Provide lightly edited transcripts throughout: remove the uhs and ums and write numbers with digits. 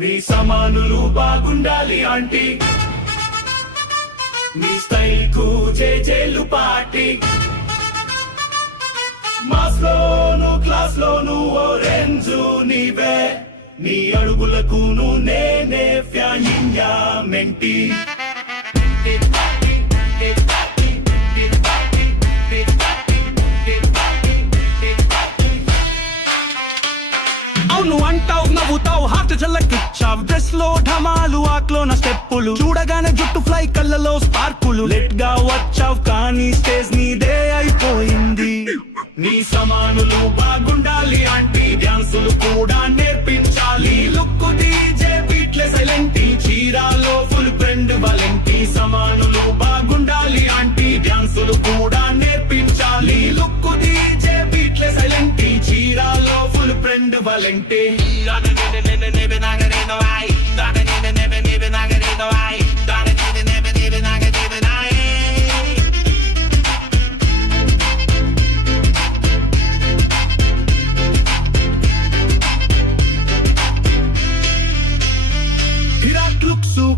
నీ సమానులు బాగుండాలి ఆంటీ, నీ స్టైల్ కు జేజేలు పార్టీ. మాస్ లోను క్లాస్ లోను ఓరెంజు నీవే, నీ అడుగులకు నేనే ఫ్యానియా మెంటి. అవును అంటావు నవ్వుతావు హార్ట్ జల్లకిచ్చావు, డ్రెస్ లో ఢమాలు ఆక్లో నా స్టెప్పులు చూడగానే జుట్టు ఫ్లై కళ్ళలో స్పార్కులు. లెట్ గా వచ్చావు కానీ స్టేజ్ నీదే అయిపోయింది. నీ సమానులు బాగుండాలి ఆంటీ, డాన్సులు కూడా నేర్పించాలి. లుక్ డీజే బీట్లే సైలెంట్, చీరాలో ఫుల్ ఫ్రెండ్ వాలెంటి. సమానులు బాగుండాలి ఆంటీ, డాన్సులు కూడా నేర్పించాలి. లుక్ డీజే బీట్లే సైలెంట్, చీరాలో ఫుల్ ఫ్రెండ్ వాలెంటి.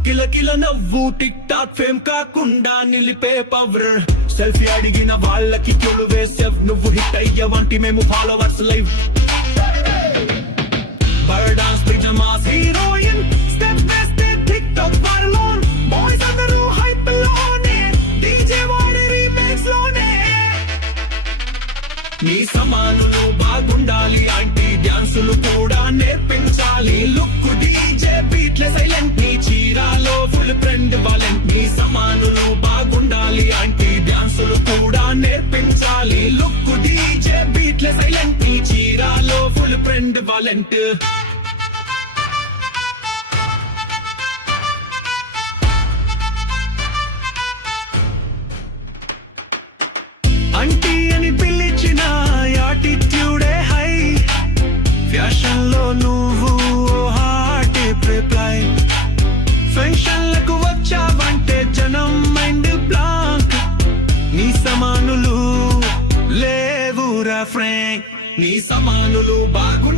కిలకిల నవ్వు టిక్ టాక్ ఫేమ్ కాకుండా నిలిపే పవర్. సెల్ఫీ అడిగిన వాళ్ళకి కొలువే సెఫ్, నువ్వు హిట్ అయ్యవంటి మేము ఫాలోవర్స్ లైవ్. బర్డాన్స్ పిజమాస్ హీరోయిన్ స్టెప్ వేస్తే టిక్ టాక్ వైరల్. బాయ్స్ అందరూ హైప్ లోనే, డీజే వాడి రీమిక్స్ లోనే. నీ సమానులు బాగుండాలి ఆంటీ, డాన్సులు కూడా నేర్పించాలి. లుక్ డీజే బీట్లే సైలెంట్, నీ చీరాలో ఫుల్ ఫ్రెండ్ వాలెంట్. నీ సమానులు బాగుండాలి ఆంటీ, డాన్సులు కూడా నేర్పించాలి. లుక్ డీజే బీట్లే సైలెంట్, నీ చీరాలో ఫుల్ ఫ్రెండ్ వాలెంట్. అంటీ అని పిలిచిన యాటిట్యూడే హై, ఫ్యాషన్ లో నువ్వు హార్ట్ రిప్లై. ఫంక్షన్లకు వచ్చావంటే జనం మైండ్ బ్లాంక్, నీ సమానులు లేవురా ఫ్రాంక్. నీ సమానులు బాగు